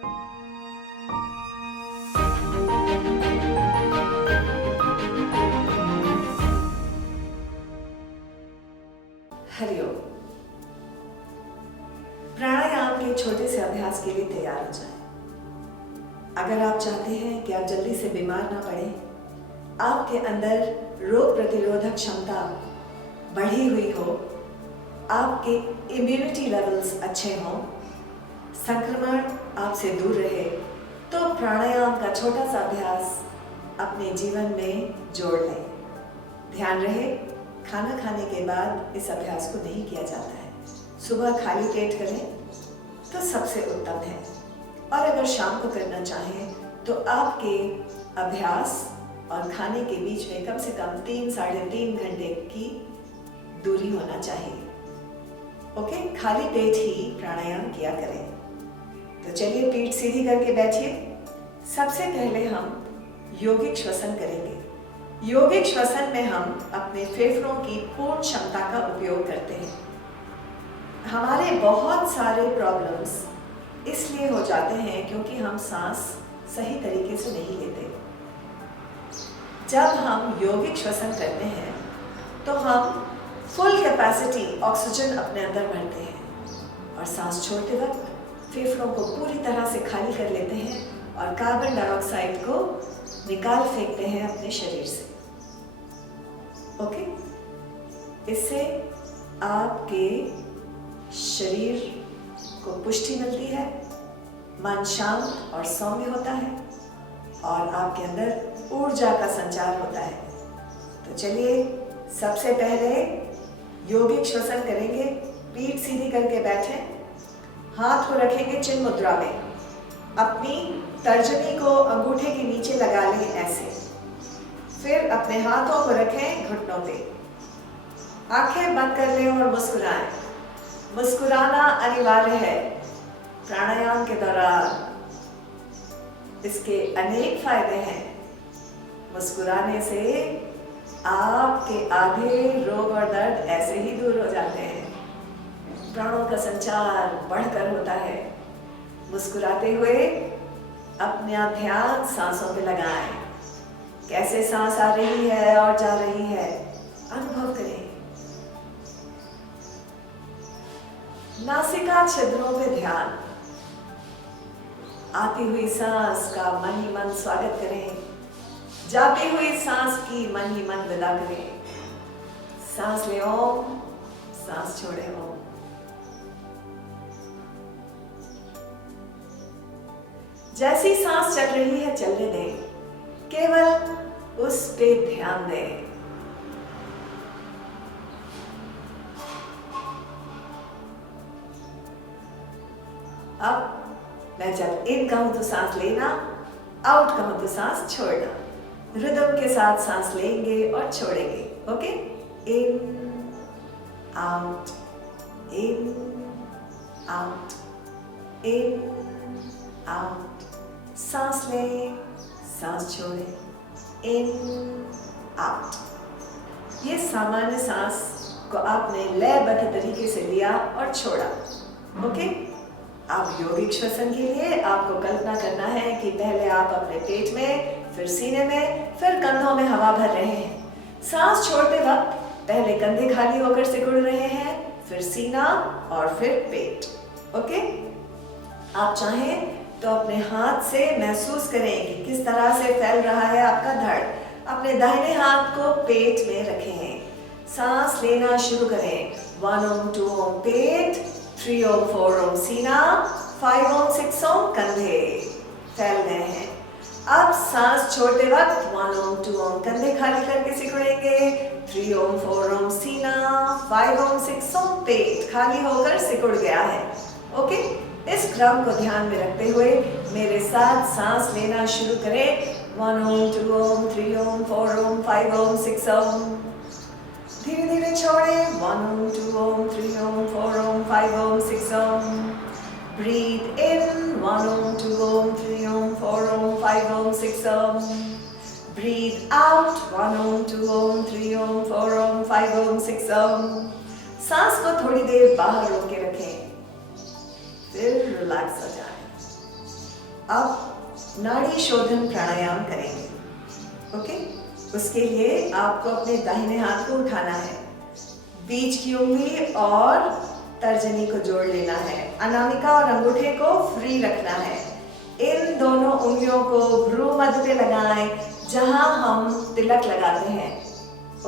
हरिओम। प्राणायाम के छोटे से अभ्यास के लिए तैयार हो जाएं। अगर आप चाहते हैं कि आप जल्दी से बीमार ना पड़े, आपके अंदर रोग प्रतिरोधक क्षमता बढ़ी हुई हो, आपके इम्यूनिटी लेवल्स अच्छे हों, संक्रमण आपसे दूर रहे, तो प्राणायाम का छोटा सा अभ्यास अपने जीवन में जोड़ लें। ध्यान रहे, खाना खाने के बाद इस अभ्यास को नहीं किया जाता है। सुबह खाली पेट करें तो सबसे उत्तम है, और अगर शाम को करना चाहें तो आपके अभ्यास और खाने के बीच में कम से कम 3-3.5 घंटे की दूरी होना चाहिए। ओके, खाली पेट ही प्राणायाम किया करें। तो चलिए, पीठ सीधी करके बैठिए। सबसे पहले हम यौगिक श्वसन करेंगे। यौगिक श्वसन में हम अपने फेफड़ों की पूर्ण क्षमता का उपयोग करते हैं। हमारे बहुत सारे प्रॉब्लम्स इसलिए हो जाते हैं क्योंकि हम सांस सही तरीके से नहीं लेते। जब हम यौगिक श्वसन करते हैं तो हम फुल कैपेसिटी ऑक्सीजन अपने अंदर भरते हैं, और सांस छोड़ते वक्त फेफड़ों को पूरी तरह से खाली कर लेते हैं और कार्बन डाइऑक्साइड को निकाल फेंकते हैं अपने शरीर से। ओके, इससे आपके शरीर को पुष्टि मिलती है, मन शांत और सौम्य होता है, और आपके अंदर ऊर्जा का संचार होता है। तो चलिए, सबसे पहले यौगिक श्वसन करेंगे। पीठ सीधी करके बैठें, हाथ को रखेंगे चिन्ह मुद्रा में, अपनी तर्जनी को अंगूठे के नीचे लगा लें ऐसे। फिर अपने हाथों को रखें घुटनों पे, आंखें बंद कर लें और मुस्कुराएं। मुस्कुराना अनिवार्य है प्राणायाम के दौरान। इसके अनेक फायदे हैं। मुस्कुराने से आपके आधे रोग और दर्द ऐसे ही दूर हो जाते हैं। प्राणों का संचार बढ़कर होता है। मुस्कुराते हुए अपना ध्यान सांसों पे लगाएं। कैसे सांस आ रही है और जा रही है, अनुभव करें। नासिका छिद्रों पे ध्यान। आती हुई सांस का मन ही मन स्वागत करें, जाती हुई सांस की मन ही मन विदा करें। सांस ले ओम, सांस छोड़े ओम। जैसी सांस चल रही है चलने दें, केवल उस पे ध्यान दें। अब मैं जब इन कहूं तो सांस लेना, आउट कहूं तो सांस छोड़ना। रिदम के साथ सांस लेंगे और छोड़ेंगे। Okay, in out, in out, in out. सांस लें, सांस छोड़ें, इन आउट। ये सामान्य सांस को आपने लयबद्ध तरीके से लिया और छोड़ा। ओके, अब यौगिक श्वसन के लिए आपको कल्पना करना है कि पहले आप अपने पेट में, फिर सीने में, फिर कंधों में हवा भर रहे हैं। सांस छोड़ते वक्त पहले कंधे खाली होकर सिकुड़ रहे हैं, फिर सीना और फिर पेट। ओके, आप चाहें तो अपने हाथ से महसूस करें कि किस तरह से फैल रहा है आपका धड़। अपने दाहिने हाथ को पेट में रखें। सांस लेना शुरू करें। 1 ओम, 2 ओम पेट, 3 ओम, 4 ओम सीना, 5 ओम, 6 ओम कंधे फैल गए हैं। अब सांस छोड़ते वक्त 1 ओम, 2 ओम कंधे खाली करके सिकुड़ेंगे, 3 ओम, 4 ओम सीना, 5 ओम, 6 ओम पेट खाली होकर सिकुड़ गया है। ओके, इस क्रम को ध्यान में रखते हुए मेरे साथ सांस लेना शुरू करें। 1 ओम, 2 ओम, 3 ओम, 4 ओम, 5 ओम, 6 ओम। धीरे धीरे छोड़ें। 1 ओम, 2 ओम, 3 ओम, 4 ओम, 5 ओम, 6 ओम। Breathe in 1 ohm, 2 ohm, 3 ohm, 4 ohm, 5 ohm, 6 ohm. Breathe out 1 ohm, 2 ohm, 3 ohm, 4 ohm, 5 ohm, 6 ohm. सांस को थोड़ी देर बाहर रोक के रखें, फिर रिलैक्स हो जाए। अब नाड़ी शोधन प्राणायाम करेंगे। ओके, उसके लिए आपको अपने दाहिने हाथ को उठाना है, बीच की उंगली और तर्जनी को जोड़ लेना है, अनामिका और अंगूठे को फ्री रखना है। इन दोनों उंगलियों को भ्रू मध्य पे लगाएं जहां हम तिलक लगाते हैं।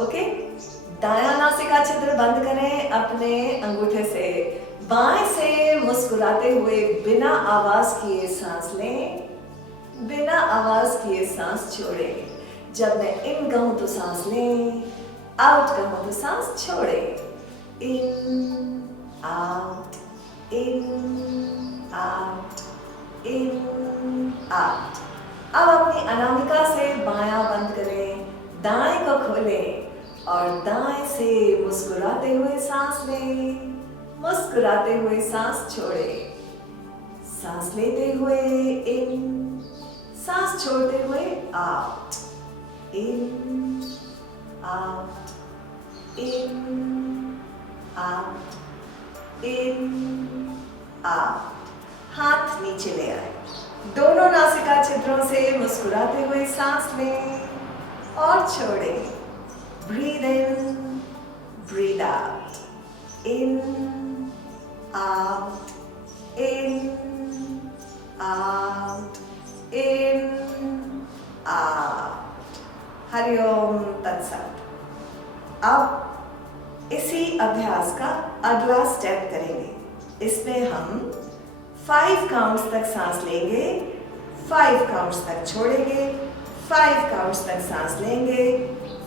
ओके, दायां नासिका छिद्र बंद करें अपने अंगूठे से। बाएं से मुस्कुराते हुए बिना आवाज किए सांस लें, बिना आवाज किए सांस छोड़ें। जब मैं इन कहूं तो सांस लें, आउट कहूं तो सांस छोड़ें। इन out, in out, in out. अब अपनी अनामिका से बायां बंद करें, दाएं को खोलें और दाएं से मुस्कुराते हुए सांस लें, मुस्कुराते हुए सांस छोड़ें। सांस लेते हुए इन, सांस छोड़ते हुए out, in out, in out, in out. हाथ नीचे ले आए, दोनों नासिका छिद्रों से मुस्कुराते हुए सांस लें और छोड़ें। Breathe in, breathe out, in out, in out, in out. Hariom तत्सत। अब इसी अभ्यास का अगला स्टेप करेंगे। इसमें हम 5 काउंट्स तक सांस लेंगे, 5 काउंट्स तक छोड़ेंगे, 5 काउंट्स तक सांस लेंगे,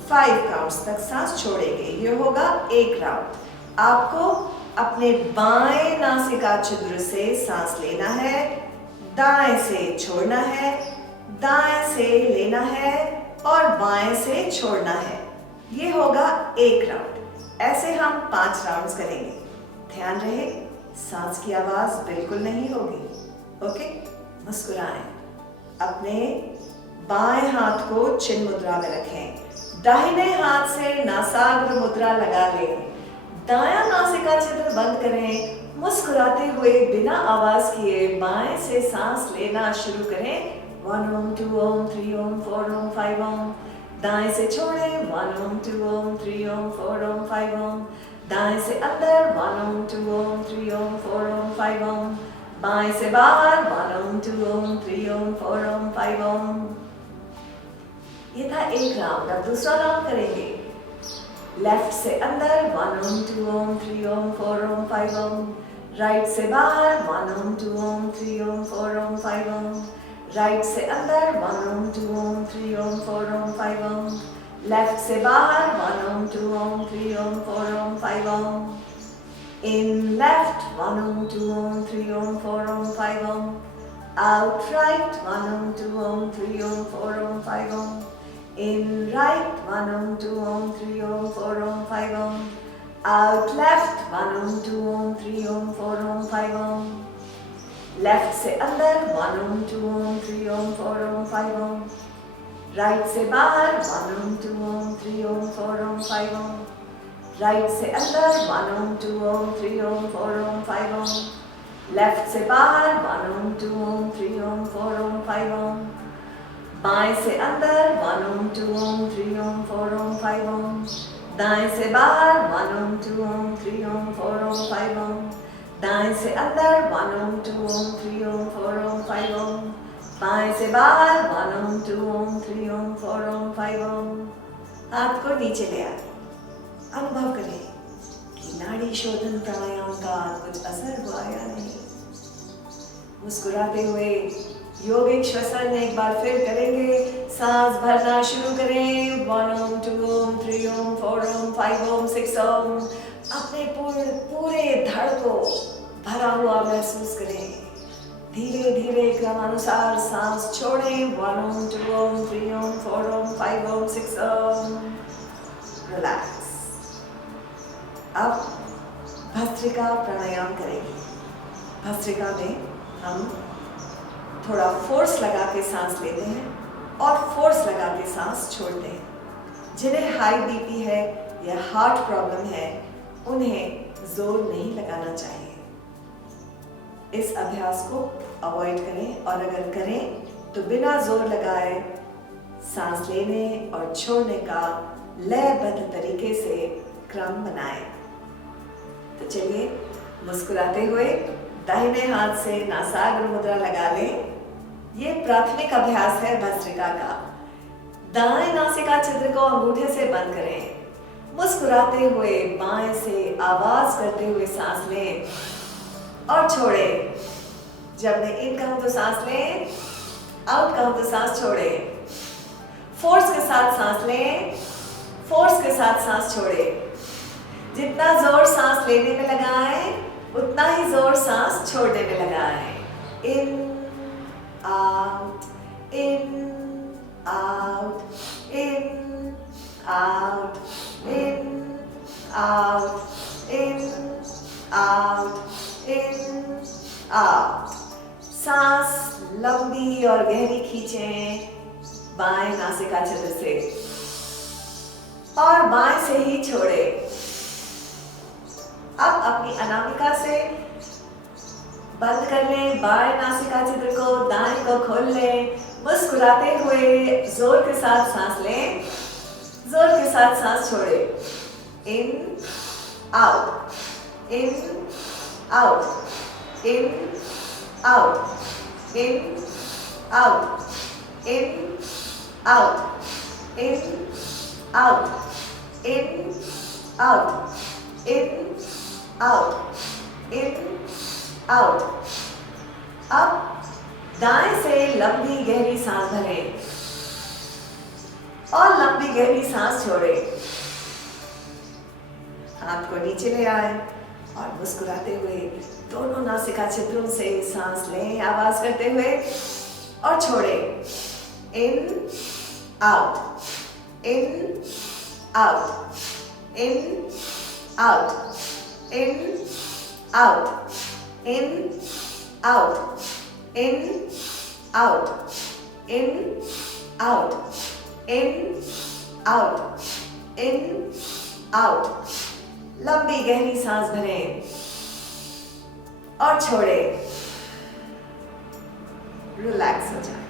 5 काउंट्स तक सांस छोड़ेंगे। ये होगा एक राउंड। आपको अपने बाएं नासिका छिद्र से सांस लेना है, दाएं से छोड़ना है, दाएं से लेना है और बाएं से छोड़ना है। ये होगा एक राउंड। ऐसे हम 5 राउंड्स करेंगे। ध्यान रहे, सांस की आवाज बिल्कुल नहीं होगी। ओके, मुस्कुराएं। अपने बाएं हाथ को चिन्ह मुद्रा में रखें, दाहिने हाथ से नासाग्र मुद्रा लगा लें, दायां नासिका छिद्र बंद करें, मुस्कुराते हुए बिना आवाज किए बाएं से सांस लेना शुरू करें। 1 ओम, 2 ओम, 3 ओम, 4 ओम, 5 ओम। दाएं से छोड़ें 1 ओम, 2 ओम, 3 ओम, 4 ओम, 5 ओम। दाएं से अंदर 1 ओम, 2 ओम, 3 ओम, 4 ओम, 5 ओम। बाएं से बाहर 1 ओम, 2 ओम, 3 ओम, 4 ओम, 5 ओम। ये था एक राउंड। अब दूसरा राउंड करेंगे। लेफ्ट से अंदर 1 ओम, 2 ओम, 3 ओम, 4 ओम, 5 ओम। राइट से बाहर 1 ओम, 2 ओम, 3 ओम, 4 ओम, 5 ओम। राइट से अंदर 1 ओम, 2 ओम, 3 ओम, 4 ओम, 5 ओम। लेफ्ट से बाहर 1 Om, 2 Om, 3 Om, 4 Om, 5 Om. In left 1 Om, 2 Om, 3 Om, 4 Om, 5 Om. Out right 1 Om, 2 Om, 3 Om, 4 Om, 5 Om. In right 1 ohm, 2 ohm, 3 ohm, 4 ohm, 5 ohm. Out left 1 ohm, 2 ohm, 3 ohm, 4 ohm, 5 ohm. Left से अंदर 1 ohm, 2 ohm, 3 ohm, 4 ohm, 5 ohm. Right से बाहर 1 ohm, 2 ohm, 3 ohm, 4 ohm, 5 ohm. Right से अंदर 1 ohm, 2 ohm, 3 ohm, 4 ohm, 5 ohm. Left से बाहर 1 ohm, 2 ohm, 3 ohm, 4 ohm, 5 ohm. बाएं से अंदर 1 ओम, 2 ओम, 3 ओम, 4 ओम, 5 ओम। दाएं से बाहर 1 ओम, 2 ओम, 3 ओम, 4 ओम, 5 ओम। दाएं से अंदर 1 ओम, 2 ओम, 3 ओम, 4 ओम, 5 ओम। बाएं से बाहर 1 ओम, 2 ओम, 3 ओम, 4 ओम, 5 ओम। हाथ को नीचे ले आए। अनुभव करें कि नाड़ी शोधन प्राणायाम का कुछ असर हुआ या नहीं। मुस्कुराते हुए योगिक श्वसन एक बार फिर करेंगे। सांस भरना शुरू करें। 1 ओम, 2 ओम, 3 ओम, 4 ओम, 5 ओम, 6 ओम। अपने पूरे धड़ को भरा हुआ महसूस करें। धीरे धीरे क्रमानुसार सांस छोड़ें। 1 ओम, 2 ओम, 3 ओम, 4 ओम, 5 ओम, 6 ओम। रिलैक्स। अब भस्त्रिका प्राणायाम करेंगे। भस्त्रिका में हम थोड़ा फोर्स लगा के सांस लेते हैं और फोर्स लगा के सांस छोड़ते हैं। जिन्हें हाई बीपी है या हार्ट प्रॉब्लम है उन्हें जोर नहीं लगाना चाहिए। इस अभ्यास को अवॉइड करें और अगर करें तो बिना जोर लगाए सांस लेने और छोड़ने का लयबद्ध तरीके से क्रम बनाएं। तो चलिए मुस्कुराते हुए दाहिने हाथ से नासाग्र मुद्रा लगा लें। ये प्राथमिक अभ्यास है भस्त्रिका का। दाएं नासिका छिद्र को अंगूठे से बंद करें। मुस्कुराते हुए बाएं से आवाज करते हुए सांस लें और छोड़ें। जब मैं इन कहूं तो सांस लें, आउट कहूं तो सांस छोड़ें। फोर्स के साथ सांस लें, फोर्स के साथ सांस छोड़ें। जितना जोर सांस लेने में लगाएं उतना ही जोर सांस छोड़ने में लगाएं। इन out, in out, in out, in out, in out, in out. सांस लंबी और गहरी खींचें बाएं नासिका छिद्र से और बाएं से ही छोड़ें। अब अपनी अनामिका से बंद कर लें बाएं नासिका छिद्र को, दाएं को खोल लें। मुस्कुराते हुए जोर के साथ सांस लें, जोर के साथ सांस छोड़ें। इन out, in out, in out, in out, in out, in out, in out, in out, in out. अब दाएं से लंबी गहरी सांस भरें और लंबी गहरी सांस छोड़ें। हाथ को नीचे ले आए और मुस्कुराते हुए दोनों नासिका छिद्रों से सांस लें आवाज करते हुए और छोड़ें। इन out, in out, in out, in out, in out, in out, in out, in out, in out. लंबी गहरी सांस भरें और छोड़ें। रिलैक्स हो जाए।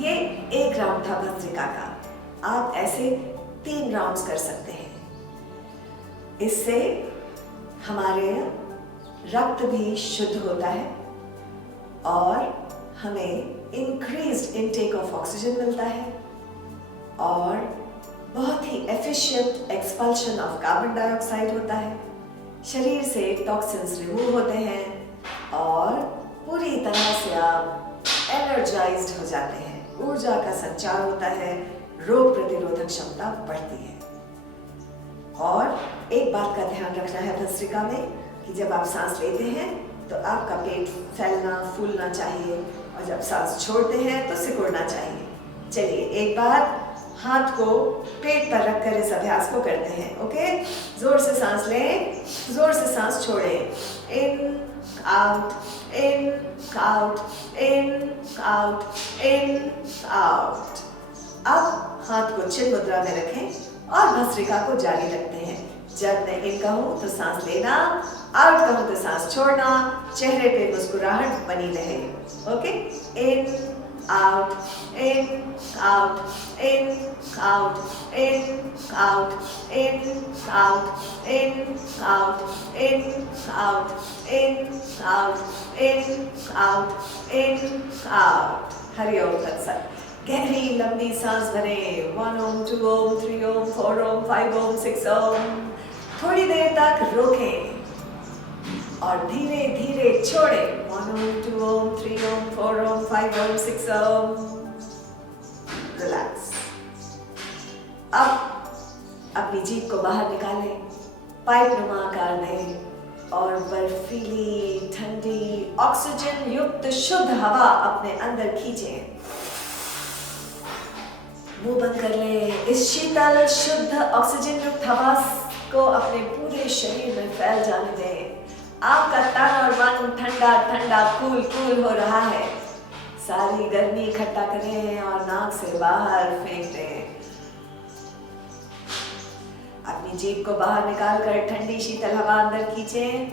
ये एक राउंड था भस्त्रिका का। आप ऐसे 3 राउंड्स कर सकते हैं। इससे हमारे रक्त भी शुद्ध होता है और हमें इंक्रीज्ड इनटेक ऑफ ऑक्सीजन मिलता है और बहुत ही efficient expulsion of carbon dioxide होता है। शरीर से टॉक्सिन्स रिमूव होते हैं और पूरी तरह से आप एनर्जाइज्ड हो जाते हैं। ऊर्जा का संचार होता है, रोग प्रतिरोधक क्षमता बढ़ती है। और एक बात का ध्यान रखना है भस्त्रिका में कि जब आप सांस लेते हैं तो आपका पेट फैलना फूलना चाहिए और जब सांस छोड़ते हैं तो सिकुड़ना चाहिए। चलिए एक बार हाथ को पेट पर रखकर इस अभ्यास को करते हैं। ओके, जोर से सांस लें, जोर से सांस छोड़ें। इन out, in out, in out, in out. अब हाथ को चिन्ह मुद्रा में रखें और भस्त्रिका को जारी रखते हैं। जब मैं इन कहूं तो सांस लेना, आउट कहूं तो सांस छोड़ना, चेहरे पे मुस्कुराहट बनी रहे। Okay, in out, in out, in out, in out, in out, in out, in out, in out, in out, in out. Hari Om तत्सत। गहरी लंबी सांस भरें। 1 ओम, 2 ओम, 3 ओम, 4 ओम, 5 ओम, 6 ओम। थोड़ी देर तक रोकें और धीरे धीरे छोड़ें। 1 ओम, 2 ओम, 3 ओम, 4 ओम, 5 ओम, 6 ओम। रिलैक्स। अब अपनी जीभ को बाहर निकालें, पाइप नुमा आकार दें और बर्फीली ठंडी ऑक्सीजन युक्त शुद्ध हवा अपने अंदर खींचें। मुंह बंद कर लें। इस शीतल शुद्ध ऑक्सीजन युक्त हवा को अपने पूरे शरीर में फैल जाने दें। आपका तन और मन ठंडा ठंडा कूल कूल हो रहा है। सारी गर्मी इकट्ठा करें और नाक से बाहर फेंक दें। अपनी जीभ को बाहर निकालकर ठंडी शीतल हवा अंदर खींचें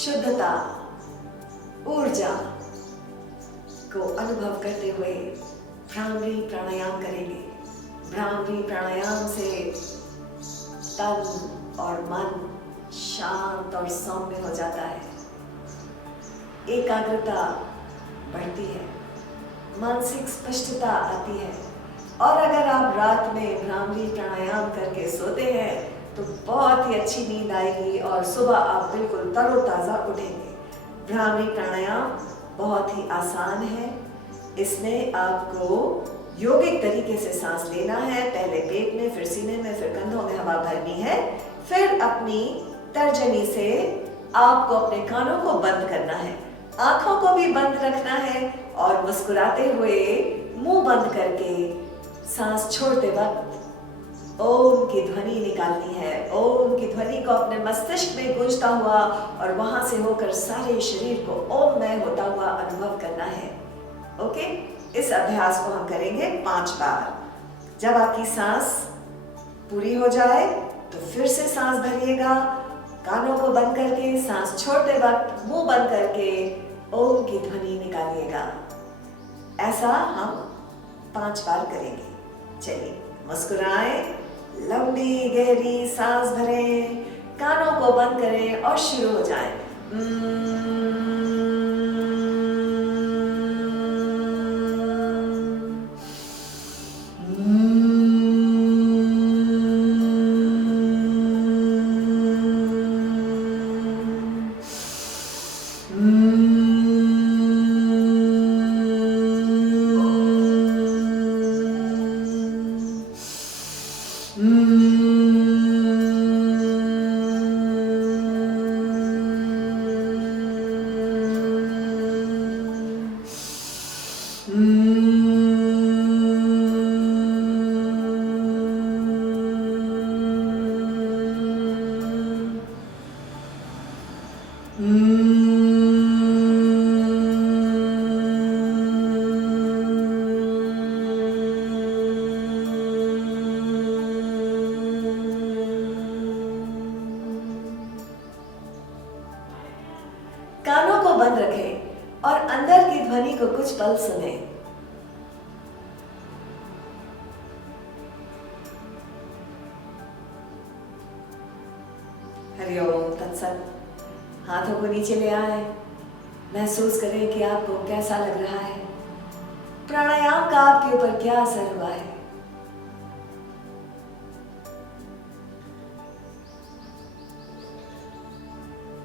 शुद्धता, ऊर्जा को अनुभव करते हुए भ्रामरी प्राणायाम करेंगे। भ्रामरी प्राणायाम से तन और मन शांत और सौम्य हो जाता है, एकाग्रता बढ़ती है, मानसिक स्पष्टता आती है। और अगर आप रात में भ्रामरी प्राणायाम करके सोते हैं तो बहुत ही अच्छी नींद आएगी और सुबह आप बिल्कुल तरोताज़ा उठेंगे। भ्रामरी प्राणायाम बहुत ही आसान है। इसमें आपको योगिक तरीके से सांस लेना है। पहले पेट में, फिर सीने में, फिर कंधों में हवा भरनी है। फिर अपनी तर्जनी से आपको अपने कानों को बंद करना है, आंखों को भी बंद रखना है और मुस्कुराते हुए मुंह बंद करके सांस छोड़ते वक्त ओम की ध्वनि निकालनी है। ओम की ध्वनि को अपने मस्तिष्क में गूंजता हुआ और वहां से होकर सारे शरीर को ओममय होता हुआ अनुभव करना है। ओके, इस अभ्यास को हम करेंगे 5 बार। जब आपकी सांस पूरी हो जाए तो फिर से सांस भरिएगा, कानों को बंद करके सांस छोड़ते वक्त मुंह बंद करके ओम की ध्वनि निकालिएगा। ऐसा हम 5 बार करेंगे। चलिए, मुस्कुराएं, लंबी गहरी सांस भरें, कानों को बंद करें और शुरू हो जाएं। कानों को बंद रखें और अंदर की ध्वनि को कुछ पल सुने। हरिओम तत्सत। हाथों को नीचे ले आए, महसूस करें कि आपको कैसा लग रहा है, प्राणायाम का आपके ऊपर क्या असर हुआ है।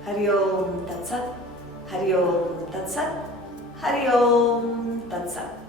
हरिओम तत्सत, हरिओम तत्सत, हरिओम तत्सत।